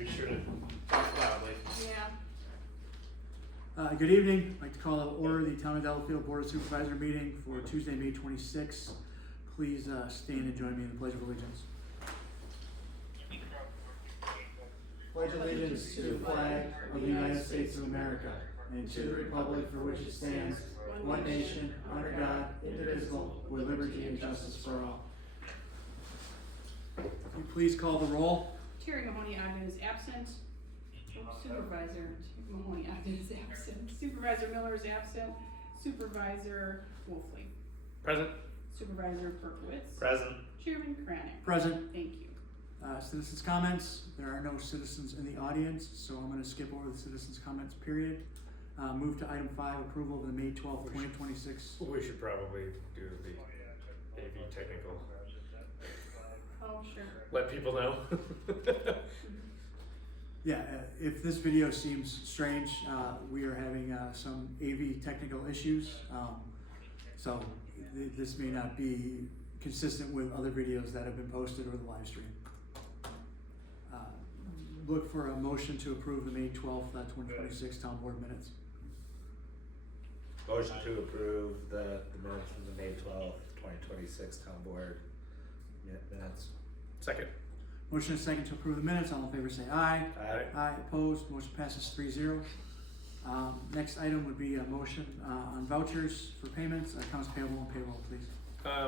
Be sure to talk loudly. Yeah. Good evening. I'd like to call to order the Town of Delafield Board of Supervisor meeting for Tuesday, May 26th. Please stand and join me in the Pledge of Allegiance. Pledge allegiance to the flag of the United States of America and to the republic for which it stands, one nation, under God, indivisible, with liberty and justice for all. Will you please call the roll? Terry Mahoney Ogden is absent. Supervisor Mahoney Ogden is absent. Supervisor Miller is absent. Supervisor Wolfley. Present. Supervisor Berkowitz. Present. Chairman Kranek. Present. Thank you. Citizens' comments. There are no citizens in the audience, so I'm going to skip over the citizens' comments period. Move to item 5, approval of the May 12th, 2026. We should probably do the AV technical. Oh, sure. Let people know. Yeah, if this video seems strange, we are having some AV technical issues, so this may not be consistent with other videos that have been posted or the live stream. Look for a motion to approve the May 12th, 2026 Town Board minutes. Motion to approve the minutes from the May 12th, 2026 Town Board minutes. Second. Motion and second to approve the minutes. All in favor say aye. Aye. Aye, opposed, motion passes 3-0. Next item would be a motion on vouchers for payments, accounts payable and payroll, please.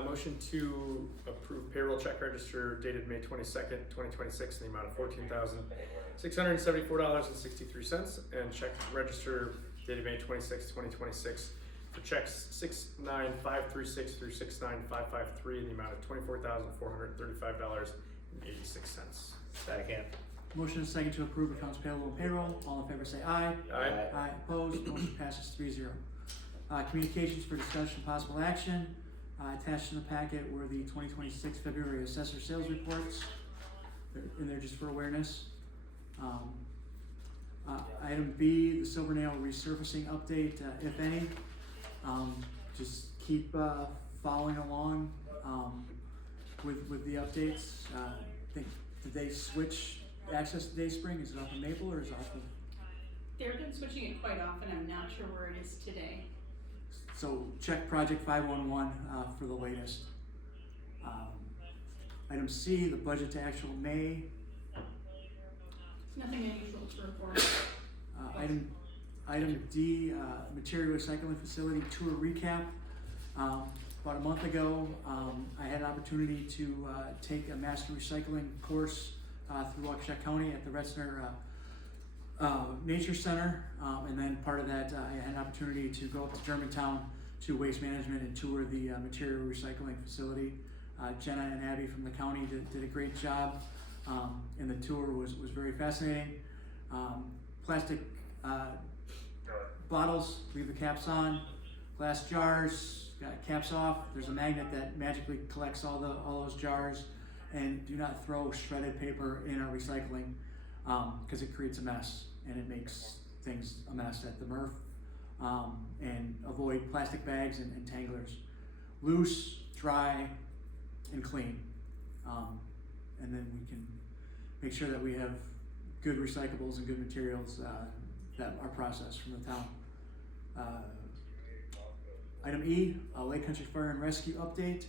Motion to approve payroll check register dated May 22nd, 2026 in the amount of $14,674.63 and check register dated May 26th, 2026 for checks 69536 through 69553 in the amount of $24,435.86. Second. Motion and second to approve accounts payable and payroll. All in favor say aye. Aye. Aye, opposed, motion passes 3-0. Communications for discussion and possible action. Attached in the packet were the 2026 February assessor sales reports. They're in there just for awareness. Item B, the Silvernail resurfacing update, if any. Just keep following along with the updates. Did they switch access to Dayspring? Is it off of Maple or is it off of? They've been switching it quite often. I'm not sure where it is today. So check Project 511 for the latest. Item C, the budget to actual May. Nothing unusual to report. Item D, material recycling facility tour recap. About a month ago, I had an opportunity to take a master recycling course through Waukesha County at the Retzner Nature Center, and then part of that, I had an opportunity to go up to Germantown to Waste Management and tour the material recycling facility. Jenna and Abby from the county did a great job, and the tour was very fascinating. Plastic bottles, leave the caps on. Glass jars, got caps off. There's a magnet that magically collects all those jars. And do not throw shredded paper in our recycling because it creates a mess and it makes things a mess at the MRF. And avoid plastic bags and tanglers. Loose, dry, and clean. And then we can make sure that we have good recyclables and good materials that are processed from the town. Item E, Lake Country Fire and Rescue update.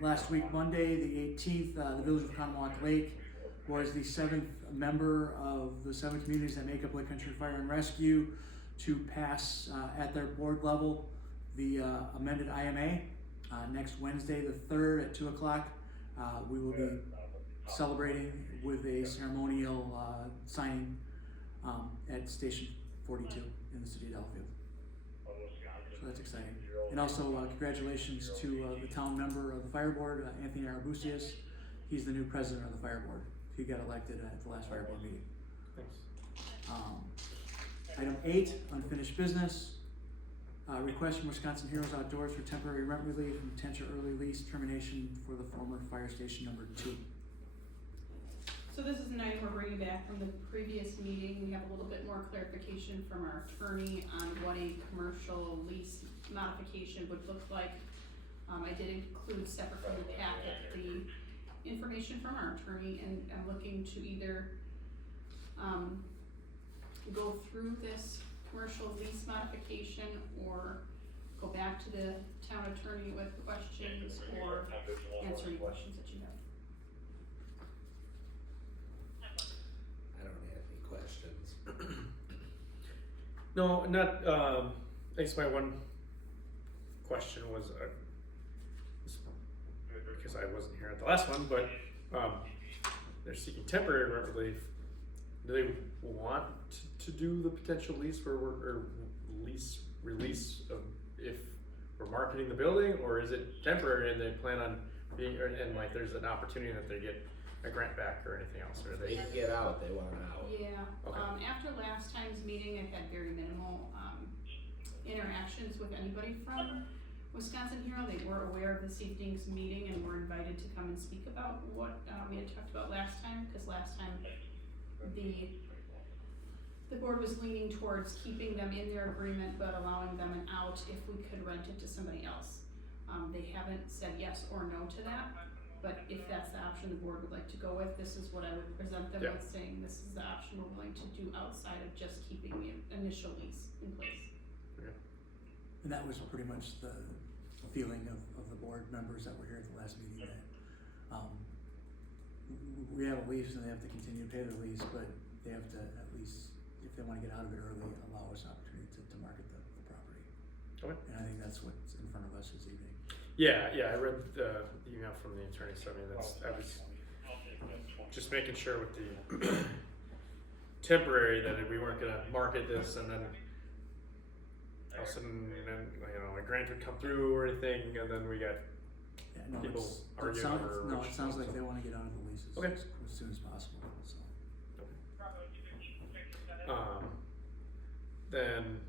Last week, Monday, the 18th, the Village of Conemaugh Lake was the 7th member of the 7 communities that make up Lake Country Fire and Rescue to pass at their board level the amended IMA. Next Wednesday, the 3rd at 2 o'clock, we will be celebrating with a ceremonial signing at Station 42 in the city of Delafield. So that's exciting. And also congratulations to the town member of the fire board, Anthony Arabusius. He's the new president of the fire board. He got elected at the last fire board meeting. Thanks. Item 8, unfinished business. Request from Wisconsin Heroes Outdoors for temporary rent relief and potential early lease termination for the former fire station number 2. So this is an item we're bringing back from the previous meeting. We have a little bit more clarification from our attorney on what a commercial lease modification would look like. I did include separate from the packet the information from our attorney, and I'm looking to either go through this commercial lease modification, or go back to the town attorney with questions, or answer any questions that you have. I don't have any questions. No, not, I guess my one question was, because I wasn't here at the last one, but, they're seeking temporary rent relief. Do they want to do the potential lease or lease release of if we're marketing the building, or is it temporary and they plan on being, and like there's an opportunity that they get a grant back or anything else, or They they? can get out, they want out. Yeah, Okay. after last time's meeting, I've had very minimal, interactions with anybody from Wisconsin Hero. They were aware of this evening's meeting and were invited to come and speak about what, we had talked about last time, cause last time the board was leaning towards keeping them in their agreement, but allowing them an out if we could rent it to somebody else. They haven't said yes or no to that, but if that's the option the board would like to go with, this is what I would present them with, saying this is the option we're willing to do outside of just keeping the initial lease in place. And that was pretty much the feeling of the board members that were here at the last meeting, that, we have a lease and they have to continue to pay the lease, but they have to at least, if they wanna get out of it early, allow us opportunity to market the property. Okay. And I think that's what's in front of us this evening. Yeah, I read the email from the attorney, so I mean, I was just making sure with the temporary that we weren't gonna market this and then all of a sudden, a grant would come through or anything, and then we got Yeah, no, people it arguing sounds, over no, which it sounds one, like so. they wanna get out of the leases Okay. as soon as possible, so. Then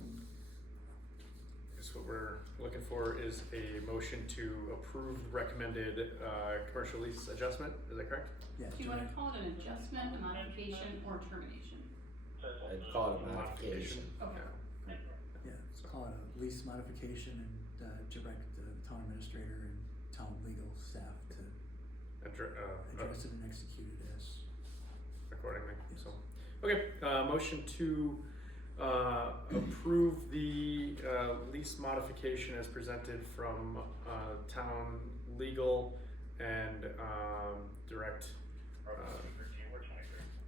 I guess what we're looking for is a motion to approve the recommended commercial lease adjustment. Is that correct? Yeah, Do you wanna call it an adjustment, a modification, or termination? I'd call it a modification. Okay. yeah, call it a lease modification and, direct the town administrator and town legal staff to address it and execute it as. Accordingly. Yes. So, okay. Motion to approve the lease modification as presented from town legal and direct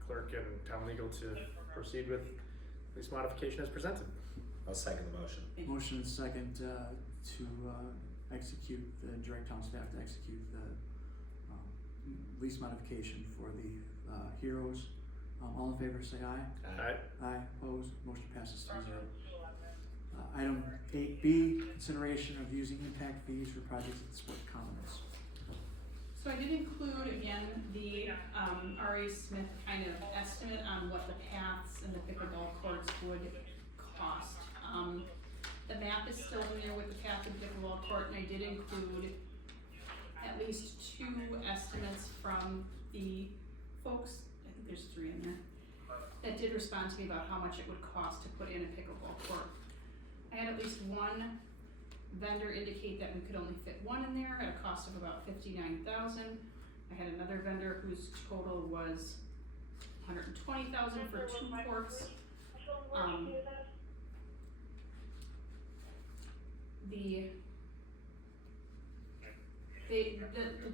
clerk and town legal to proceed with lease modification as presented. I'll second the motion. Motion and second, to, execute, direct town staff to execute the, lease modification for the, Heroes. All in favor, say aye. Alright. Aye, opposed, motion passes 3-0. Item 8B, consideration of using impact fees for projects at the sport commons. So I did include, again, the, R.A. Smith kind of estimate on what the paths and the pickleball courts would cost. The map is still in there with the path and pickleball court, and I did include at least 2 estimates from the folks, I think there's 3 in there, that did respond to me about how much it would cost to put in a pickleball court. I had at least one vendor indicate that we could only fit 1 in there at a cost of about $59,000. I had another vendor whose total was $120,000 for 2 courts. The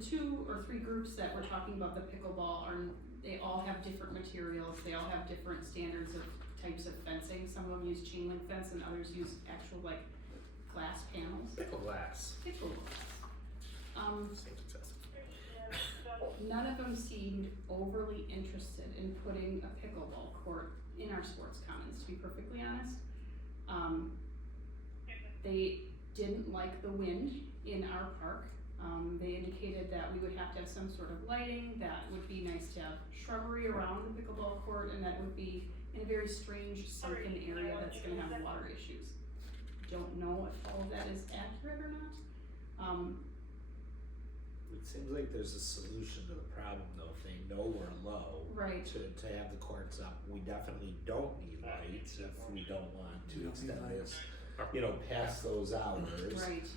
2 or 3 groups that we're talking about the pickleball they all have different materials, they all have different standards of types of fencing. Some of them use chain link fence and others use actual like glass panels. Pickle glass. Pickle glass. Same success. None of them seemed overly interested in putting a pickleball court in our sports commons, to be perfectly honest. They didn't like the wind in our park. They indicated that we would have to have some sort of lighting, that would be nice to have shrubbery around the pickleball court, and that would be in a very strange sunken area that's gonna have water issues. Don't know if all of that is accurate or not. It seems like there's a solution to the problem though, if they know we're low. Right. To have the courts up, we definitely don't need lights if we don't want We to don't extend need this, past those hours. Right.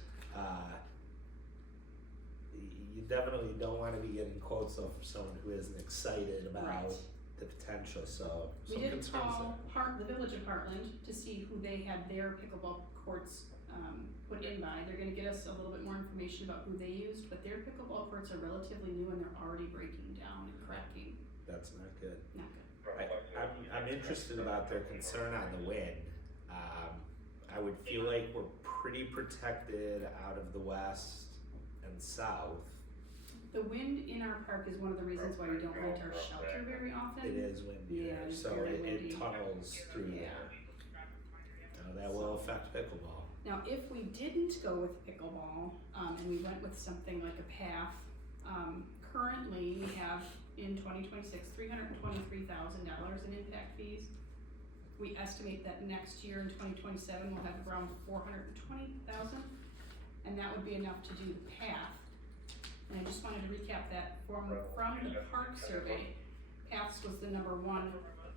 You definitely don't wanna be getting quotes though from someone who isn't excited about Right. the potential, so. We Some did concerns call the Village of Heartland to see who they had their pickleball courts, put in by. They're gonna get us a little bit more information about who they used, but their pickleball courts are relatively new and they're already breaking down and cracking. That's not good. Not good. I'm interested about their concern on the wind. I would feel like we're pretty protected out of the west and south. The wind in our park is one of the reasons why we don't rent our shelter very often. It is windy Yeah, there, it's so very it windy. tunnels through Yeah. there. Now that will affect pickleball. Now, if we didn't go with pickleball, and we went with something like a path, currently we have in 2026, $323,000 in impact fees. We estimate that next year in 2027, we'll have around 420,000, and that would be enough to do the path. And I just wanted to recap that from the park survey, paths was the number one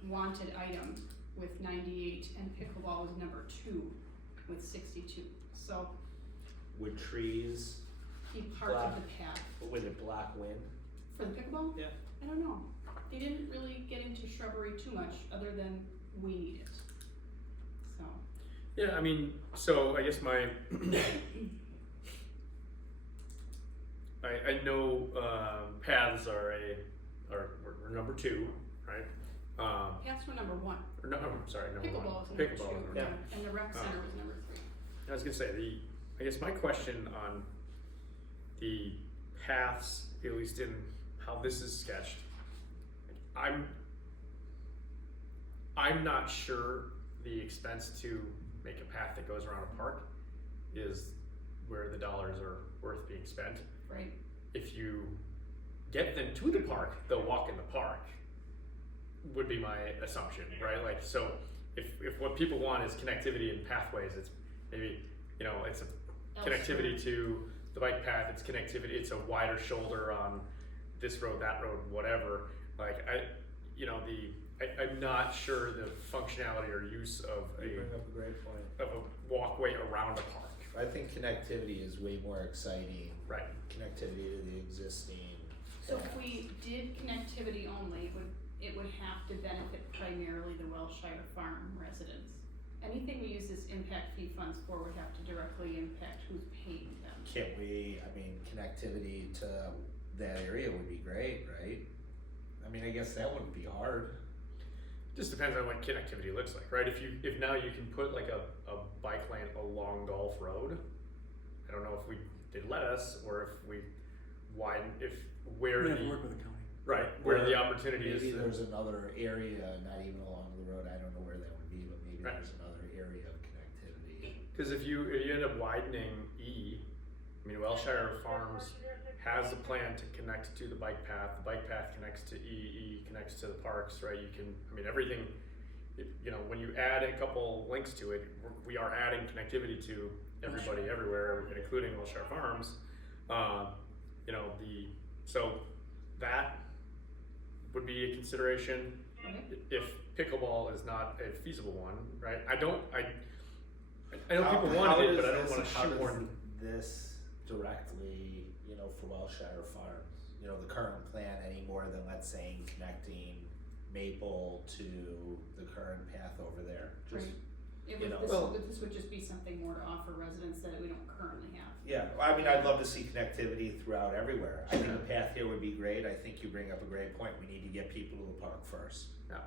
wanted item with 98, and pickleball was number 2 with 62. So Would trees, be part of the path. with a black wind? For the pickleball? Yeah. I don't know. They didn't really get into shrubbery too much, other than we need it. So, Yeah, I mean, so I guess my, I know, paths are we're number 2, right? paths were number 1. Or no, I'm sorry, number 1. Pickleball was number 2, Pickleball was number Yeah. one. and the rec center was number 3. I was gonna say, I guess my question on the paths, at least in how this is sketched, I'm not sure the expense to make a path that goes around a park is where the dollars are worth being spent. Right. If you get them to the park, they'll walk in the park, would be my assumption, right? Like, so if what people want is connectivity and pathways, it's maybe, it's a connectivity to the bike path, it's connectivity, it's a wider shoulder on this road, that road, whatever. Like, I'm not sure the functionality or use of You bring up a great point. a walkway around a park. I think connectivity is way more exciting. Right. Connectivity to the existing. So if paths. we did connectivity only, it would have to benefit primarily the Wellshire Farm residents. Anything we use this impact fee funds for would have to directly impact who's paying them. Can't we, connectivity to that area would be great, right? I guess that wouldn't be hard. Just depends on what connectivity looks like, right? If now you can put like a bike lane along Golf Road, I don't know if they'd let us, or if we widen, where We have to the, work with the county. right, where the opportunity is. Maybe there's another area, not even along the road, I don't know where that would be, but maybe Right. there's another area of connectivity. Because if you end up widening Wellshire Farms has a plan to connect to the bike path connects to E connects to the parks, right? You can, everything, when you add a couple links to it, we are adding connectivity to everybody everywhere, including Wellshire Farms. So that would be a consideration. Okay. If pickleball is not a feasible one, right? I know people How wanted it, but does I don't this- want to how does shoehorn. this directly, for Wellshire Farms, the current plan any more than, let's say, connecting Maple to the current path over there? Just, Right. This would just be something more to offer residents that we don't currently have. yeah, I'd love to see connectivity throughout everywhere. I think the path here would be great. I think you bring up a great point. We need to get people to the park first. Yeah,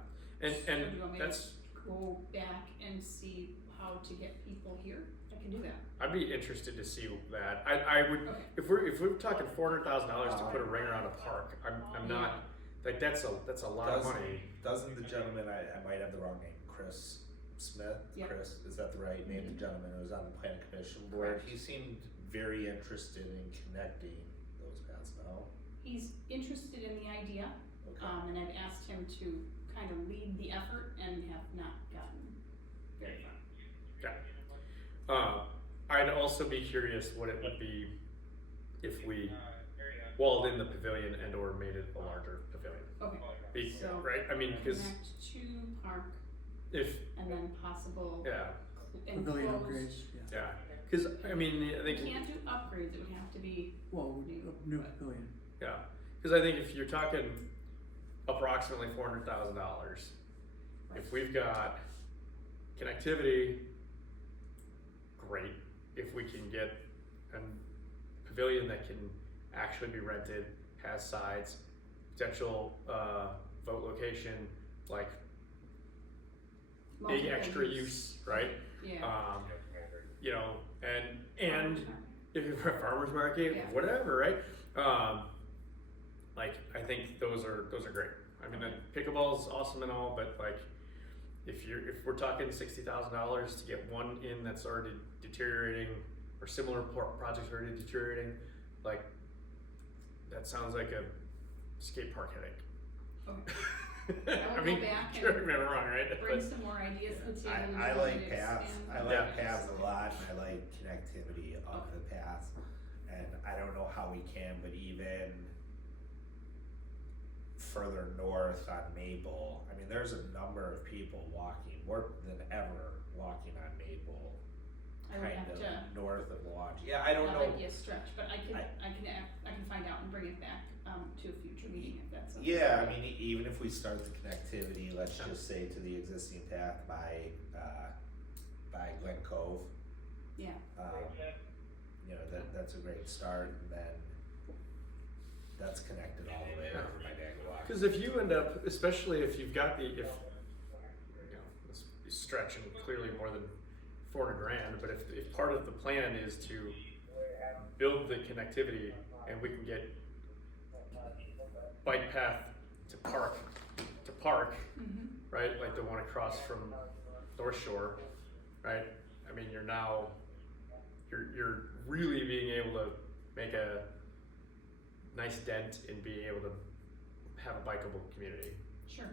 So do and you want me that's, to go back and see how to get people here? I can do that. I'd be interested to see that. I would, Okay. if we're talking $400,000 to put a ring around a park, I'm not, like, that's a lot of money. Doesn't the gentleman, I might have the wrong name, Chris Smith? Yep. Chris, is that the right name? The gentleman who was on the planning commission board? Correct. He seemed very interested in connecting those paths, no? He's interested in the idea, Okay. and I've asked him to kind of lead the effort and have not gotten very far. I'd also be curious what it would be if we walled in the pavilion and or made it a larger pavilion. Okay, so Right, because connect to park if, and then possible yeah, Pavilion enclosed. upgrades, yeah. yeah, because, I We think, can't do upgrades, it would have to be, Well, new pavilion. yeah, because I think if you're talking, approximately $400,000. If we've got connectivity, great. If we can get a pavilion that can actually be rented, has sides, potential vote location, like big Multiple extra use, right? Yeah. You know, and if you're a farmer's market, Yeah. whatever, right? Like I think those are great. I mean, pickleball is awesome and all, but like if we're talking $60,000 to get one in that's already deteriorating or similar projects already deteriorating, like that sounds like a skate park headache. Okay. I will I mean, go back correct and me if I'm wrong, right? bring But- some more ideas to the table. and I try like to paths, expand I on like that. paths a lot, and I like connectivity of the paths. And I don't know how we can, but even further north on Maple, I mean, there's a number of people walking, more than ever, walking on Maple, I would kind have of to, north of Launch. Yeah, I don't that know. might be a stretch, but I can find out and bring it back, to a future meeting if that's okay. Yeah, I mean, even if we start the connectivity, let's just say to the existing path by Glen Cove. Yeah. You know, that's a great start, and then that's connected all the way over by Nagawak. Because if you end up, especially if you've got if you know, this is stretching clearly more than $400,000, but if part of the plan is to build the connectivity and we can get bike path to park, Mm-hmm. right? Like the one across from North Shore, right? I mean, you're really being able to make a nice dent in being able to have a bikeable community. Sure.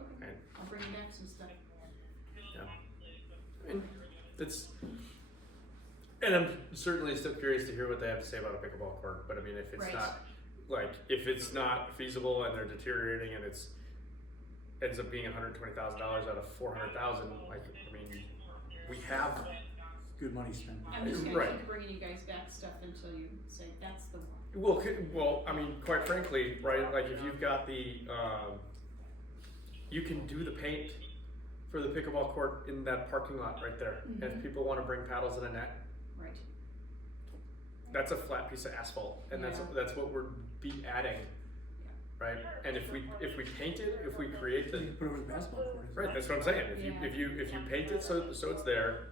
Okay. Right. I'll bring back some stuff. And and I'm certainly still curious to hear what they have to say about a pickleball court, but I mean, if it's Right. not, like, if it's not feasible and they're deteriorating and it's ends up being $120,000 out of $400,000, like, I mean, we have, Good money spent. I'm just gonna Right. keep bringing you guys back stuff until you say that's the one. well, I mean, quite frankly, right, like, if you've got you can do the paint for the pickleball court in that parking lot right there. And if Mhm. people wanna bring paddles and a net, Right. that's a flat piece of asphalt, and Yeah. that's what we're adding, right? And if we paint it, if we create You the can put it over the basketball court. as right, well. that's what I'm saying. Yeah. If you paint it so it's there,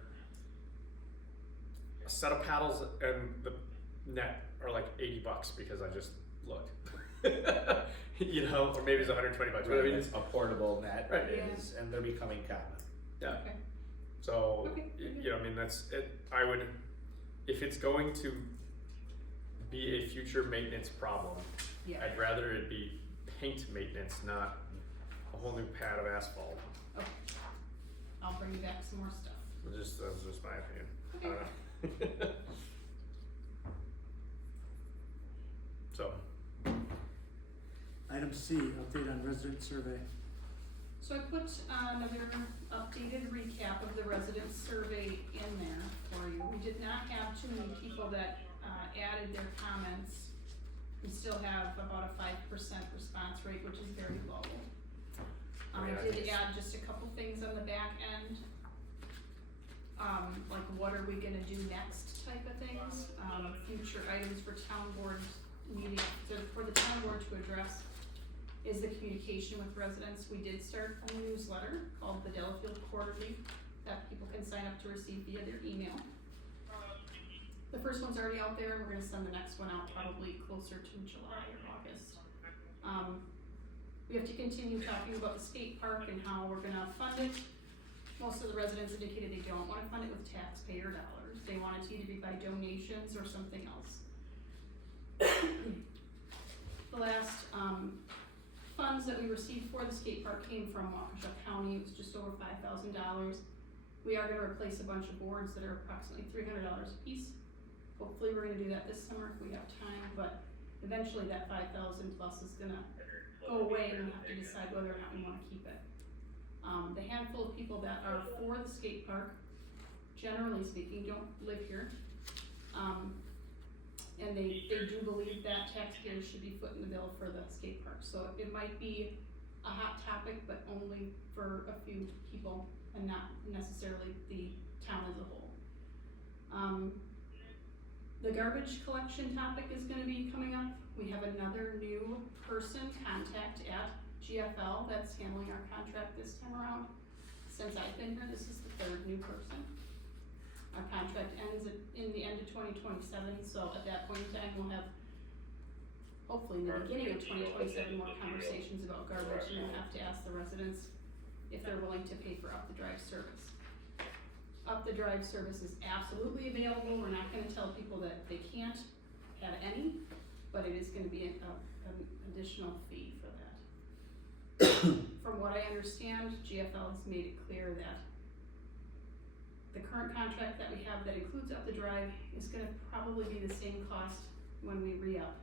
a set of paddles and the net are like $80 because I just looked, you know, or maybe it's $120. But I mean, it's a portable net Right. is, and they're becoming common. yeah. Okay. So Okay, you know, I mean, that's it. I would, if it's going to be a future maintenance problem, Yeah. I'd rather it be paint maintenance, not a whole new pad of asphalt. Okay. I'll bring you back some more stuff. That was just my opinion. I don't know. So, Item C, update on resident survey. So I put another updated recap of the resident survey in there for you. We did not have too many people that added their comments. We still have about a 5% response rate, which is very low. I mean, I I think did it's- add just a couple things on the back end. Like what are we gonna do next type of things, future items for town board meeting, for the town board to address is the communication with residents. We did start a newsletter called the Delafield Quarterly that people can sign up to receive via their email. The first one's already out there, and we're gonna send the next one out probably closer to July or August. We have to continue talking about the skate park and how we're gonna fund it. Most of the residents indicated they don't wanna fund it with taxpayer dollars, they want it to either be by donations or something else. The last, funds that we received for the skate park came from Waukesha County, it was just over $5,000. We are gonna replace a bunch of boards that are approximately $300 a piece. Hopefully we're gonna do that this summer if we have time, but eventually that 5,000 plus is gonna go away and we have to decide whether or not we wanna keep it. The handful of people that are for the skate park, generally speaking, don't live here. And they do believe that taxpayers should be footing the bill for the skate park, so it might be a hot topic, but only for a few people and not necessarily the town as a whole. The garbage collection topic is gonna be coming up. We have another new person contact at GFL that's handling our contract this time around. Since I've been here, this is the third new person. Our contract ends in the end of 2027, so at that point in time, we'll have, hopefully in the beginning of 2027, more conversations about garbage, and we'll have to ask the residents if they're willing to pay for up the drive service. Up the drive service is absolutely available. We're not gonna tell people that they can't have any, but it is gonna be an additional fee for that. From what I understand, GFL has made it clear that the current contract that we have that includes up the drive is gonna probably be the same cost when we re-up,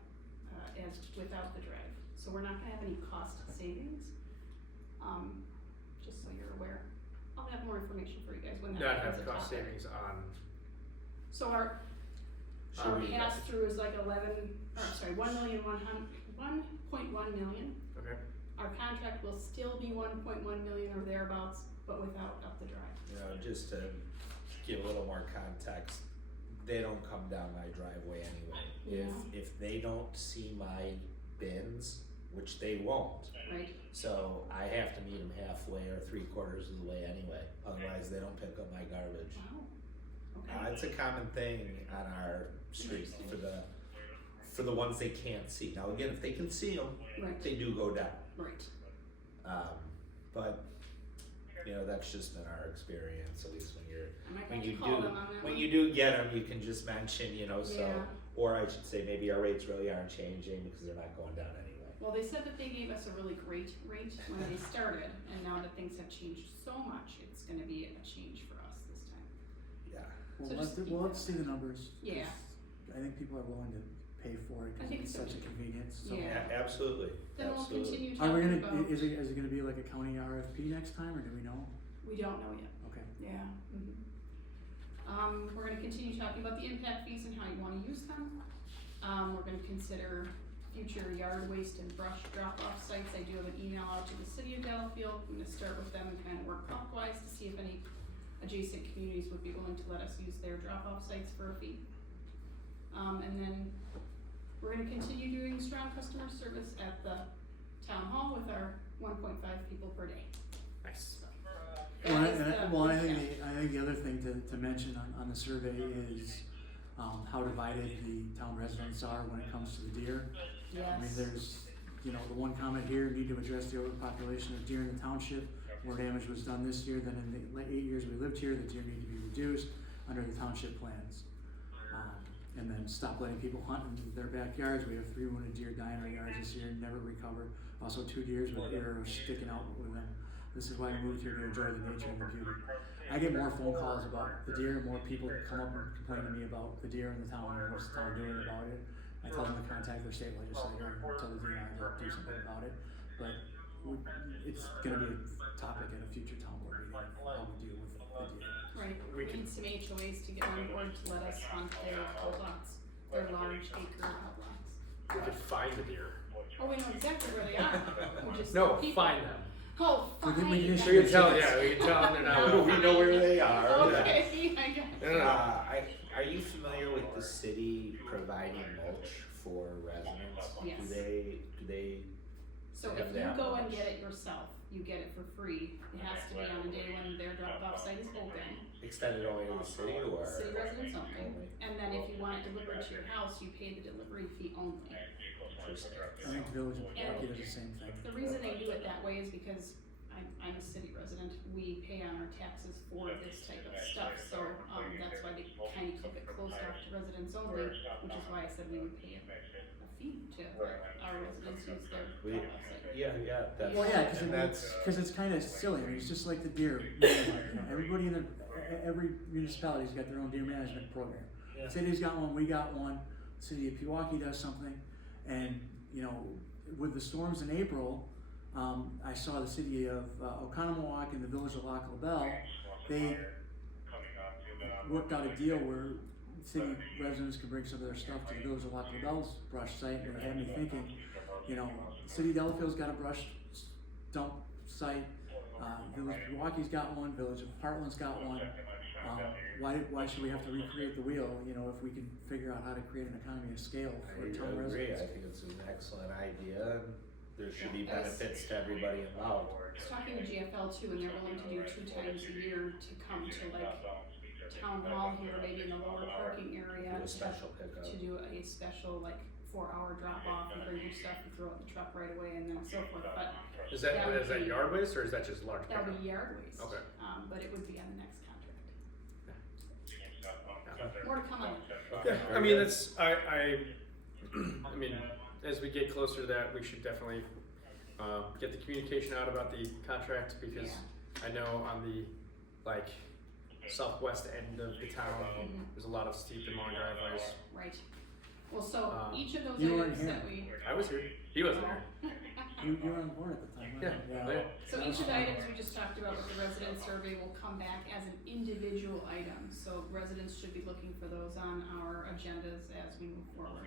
as without the drive. So we're not gonna have any cost savings, just so you're aware. I'll have more information for you guys when that Not becomes have a cost topic. savings on, So our pass-through is like 1.1 million. okay, Our contract will still be 1.1 million or thereabouts, but without up the drive. You know, just to give a little more context, they don't come down my driveway anyway. Yeah. If they don't see my bins, which they won't, Right? so I have to meet them halfway or 3/4 of the way anyway, otherwise they don't pick up my garbage. Wow. Okay. It's a common thing on our street for the ones they can't see. Now again, if they can see them, Right. they do go down. Right. But you know, that's just been our experience, at least I might have to call them on that when one. you do get them, you can just mention, you know, so, Yeah. or I should say maybe our rates really aren't changing because they're not going down anyway. Well, they said that they gave us a really great rate when they started, and now that things have changed so much, it's gonna be a change for us this time. Yeah. We'll So have just to, keep we'll have that to see the numbers. 'Cause Yeah. I think people are willing to pay for it I because think it's so such a too. convenience. So Yeah. Absolutely. Then we'll Absolutely. continue are we talking gonna, about, is it gonna be like a county RFP next time, or do we know? we don't know yet. Okay. Yeah. We're gonna continue talking about the impact fees and how you wanna use them. We're gonna consider future yard waste and brush drop-off sites. I do have an email out to the city of Delafield. I'm gonna start with them and kind of work clockwise to see if any adjacent communities would be willing to let us use their drop-off sites for a fee. And then we're gonna continue doing strong customer service at the town hall with our 1.5 people per day. nice. Well, That is the I think recap. I think the other thing to mention on the survey is, how divided the town residents are when it comes to the deer. I mean, Yes. there's, you know, the one comment here, need to address the overpopulation of deer in the township. More damage was done this year than in the 8 years we lived here. The deer need to be reduced under the township plans. And then stop letting people hunt in their backyards. We have 3 wounded deer dying in our yards this year and never recover. Also 2 deers with arrows sticking out with them. This is why I moved here to enjoy the nature and the beauty. I get more phone calls about the deer, more people come up and complain to me about the deer in the town and what's the town doing about it. I tell them to contact their state legislator and tell the DNR to do something about it. But it's gonna be a topic at a future town board meeting, how we deal with the deer. Right, We we can- need some HOAs to get on board to let us hunt their outlots, their large acre outlots. We could find the deer. Oh, we know exactly where they are, we just. No, people- find them. Oh, We fine. can- we can issue We can tell, yeah, we can tell them they're not. No. We know where they are. Okay, I got No, no, no. Are you familiar with the city providing mulch for residents? Yes. Do they, So Have if they you have go and mulch? get it yourself, you get it for free, it has to be on a day when their drop-off site is open, extend it only to the city or? city residents only. Only. And then if you want it delivered to your house, you pay the delivery fee only. Interesting. I think the village of Milwaukee does the same thing. The reason they do it that way is because I'm a city resident, we pay on our taxes for this type of stuff, so, that's why they kind of keep it closed off to residents only, which is why I said we would pay a fee to let our residents use their We- drop-off site. Yeah, that's. Well, yeah, and that's, because it's kind of silly. I mean, it's just like the deer. management. Everybody in every municipality's got their own deer management program. Yeah. City's got one, we got one. City of Pewaukee does something, and you know, with the storms in April, I saw the city of Oconomowoc and the village of Lac LaBelle. They worked out a deal where city residents can bring some of their stuff to the Village of Lockwood Bell's brush site, and it had me thinking, you know, City of Delafield's got a brush dump site, Village of Milwaukee's got one, Village of Heartland's got one. Why should we have to recreate the wheel, you know, if we can figure out how to create an economy of scale for I town agree, residents? I think it's an excellent idea, and there should be benefits to everybody involved. I was talking to GFL too, and they're willing to do 2 times a year to come to like town hall here, maybe in the lower parking area. Do a special pickup. To do a special like 4-hour drop off and bring your stuff and throw it in the truck right away and then so forth, but Is that yard waste or is that just large that pickup? would be yard waste. Okay. But it would be on the next contract. Yeah. More to come on that. Yeah, I mean, it's, I mean, as we get closer to that, we should definitely, get the communication out about the contract, because I know on the, like, southwest end of the town, there's a lot of steep and long driveways. Right. Well, so each of those You weren't items here. that we. I was here, he wasn't here. You were on board at the time, Yeah, weren't you? yeah. So each of the items we just talked about with the resident survey will come back as an individual item, so residents should be looking for those on our agendas as we move forward.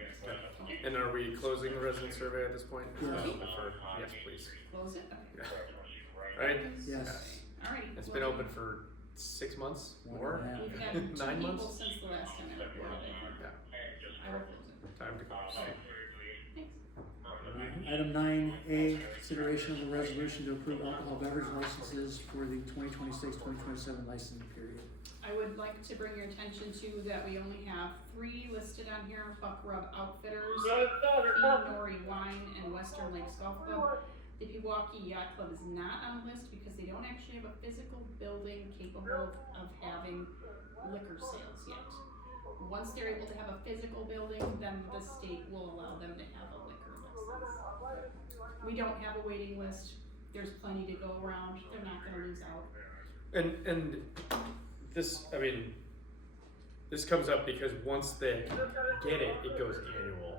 Okay. And are we closing the resident survey at this point? Yes. Open for, yes, please. Close it, okay. Yeah. Right? Yes. Alright. It's been open for 6 months, more? Yeah. We've had 2 9 people months? since the last time I reported, Yeah, I will close it. time to close. Thanks. Item 9A, consideration of a resolution to approve alcohol beverage licenses for the 2026-2027 licensing period. I would like to bring your attention to that we only have 3 listed on here, Buck Rub Outfitters, Nori Wine, and Western Lakes Golf Club. The Pewaukee Yacht Club is not on the list because they don't actually have a physical building capable of having liquor sales yet. Once they're able to have a physical building, then the state will allow them to have a liquor license. We don't have a waiting list, there's plenty to go around, they're not gonna lose out. And this, I mean, this comes up because once they get it, it goes annual.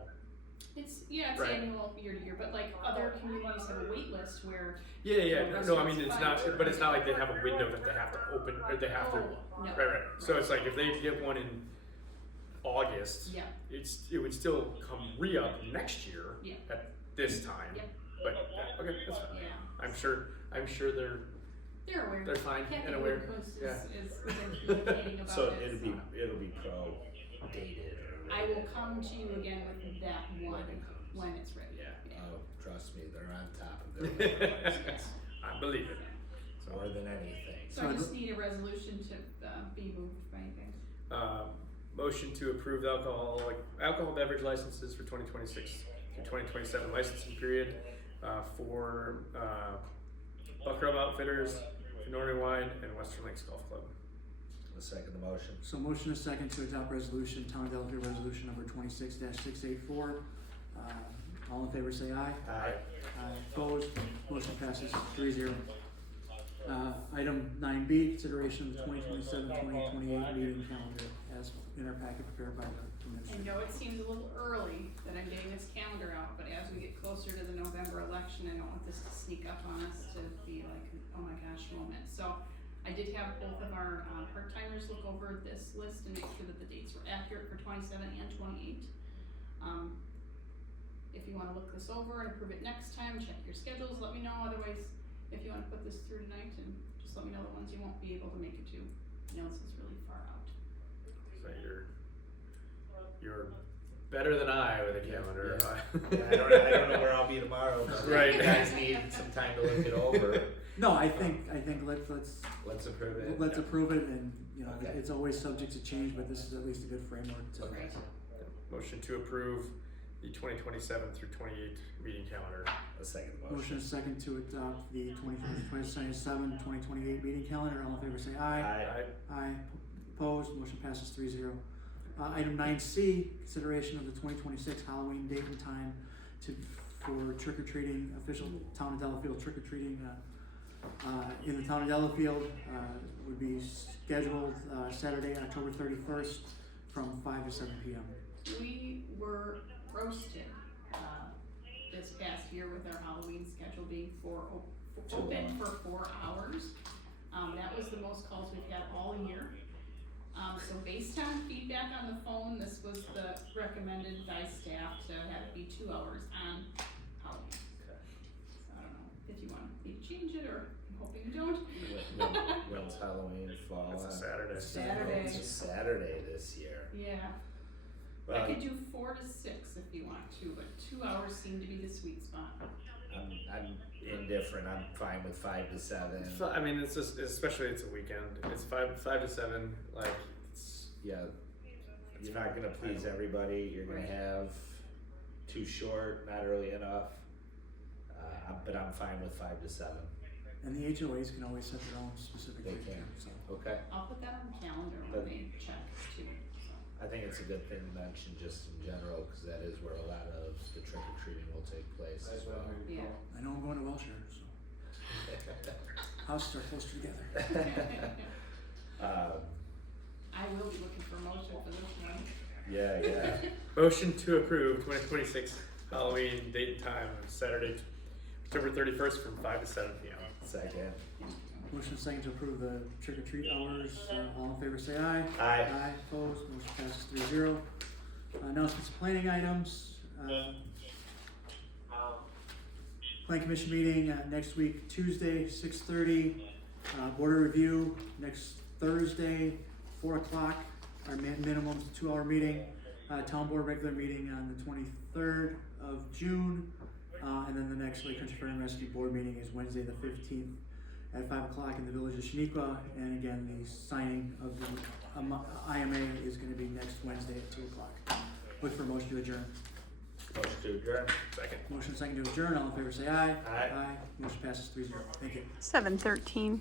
It's Right. annual year to year, but like other communities have a wait list where. Yeah, no, I mean, it's not, but it's not like they have a window that they have to open, or they have to, Oh, no. right. So it's like if they get one in August, Yeah, it would still come re-up next year Yeah. at this time. Yep. But, yeah, okay, that's fine. yeah, I'm sure they're aware. they're fine Kathy and aware. Woodcoast Yeah. is communicating about it. So it'll be pro-dated or. I will come to you again with that one when it's ready. Yeah, oh, trust me, they're on top of it. I believe it. More than anything. So I just need a resolution to, be moved by anything. Motion to approve the alcohol beverage licenses for 2026 through 2027 licensing period, for, Buck Rub Outfitters, Nori Wine, and Western Lakes Golf Club. I'll second the motion. So motion is second to adopt resolution, Town of Delafield resolution number 26-684. All in favor say aye. Aye. Opposed, motion passes 3-0. Item 9B, consideration of the 2027-2028 meeting calendar as in our packet prepared by the I commission. know it seems a little early that I'm getting this calendar out, but as we get closer to the November election, I don't want this to sneak up on us to be like, oh my gosh moment. So I did have both of our part-timers look over this list and make sure that the dates were accurate for 27 and 28. If you wanna look this over and approve it next time, check your schedules, let me know. Otherwise, if you wanna put this through tonight, and just let me know the ones you won't be able to make it to. I know this is really far out. So you're better than I with a calendar. Yeah, I don't know where I'll be tomorrow, but Right. you guys need some time to look it over. No, I think let's Let's approve it. let's approve it, and you know, Okay. it's always subject to change, but this is at least a good framework to. Great. Motion to approve the 2027 through 28 meeting calendar. A second Motion motion. is second to adopt the 2027-2028 meeting calendar. All in favor say aye. Aye. Aye. Opposed, motion passes 3-0. Item 9C, consideration of the 2026 Halloween date and time for trick-or-treating, official Town of Delafield trick-or-treating in the Town of Delafield would be scheduled Saturday, October 31st from 5 to 7 p.m. We were roasted this past year with our Halloween schedule being open for 4 hours. That was the most calls we've had all year. So based on feedback on the phone, this was the recommended by staff to have it be 2 hours on Halloween. Okay. So I don't know if you want me to change it, or I'm hoping you don't. When's Halloween fall It's a on? Saturday. Saturday. It's a Saturday this year. Yeah, I Well, could do 4 to 6 if you want to, but 2 hours seem to be the sweet spot. I'm indifferent, I'm fine with 5 to 7. I mean, it's just, especially it's a weekend. It's five to seven. Like, it's, Yeah, you're not gonna please everybody, you're gonna Right. have too short, not early enough. But I'm fine with 5 to 7, And the HOAs can always set their own specific They date too, can. so. okay? I'll put that on the calendar But- when they check too, so. I think it's a good thing to mention just in general, cause that is where a lot of the trick or treating will take place as well. Yeah. I know I'm going to Wilshire, so houses are closer together. I will be looking for a motion for this one. Yeah. motion to approve 2026 Halloween date and time, Saturday, October 31st from 5 to 7 p.m. Second. Motion second to approve the trick or treat hours. All in favor say aye. Aye. Aye, opposed, motion passes 3-0. Announcements of planning items. Plan commission meeting next week, Tuesday, 6:30. Border review next Thursday, 4 o'clock. Our minimum 2-hour meeting. Town board regular meeting on the 23rd of June. And then the next Lake Country Fire and Rescue Board meeting is Wednesday, the 15th at 5 o'clock in the village of Shaniqua. And again, the signing of the IMA is gonna be next Wednesday at 2 o'clock. Look for a motion to adjourn. Motion to adjourn. Second. Motion second to adjourn, all in favor say aye. Aye. Motion passes 3-0, thank you. 7:13.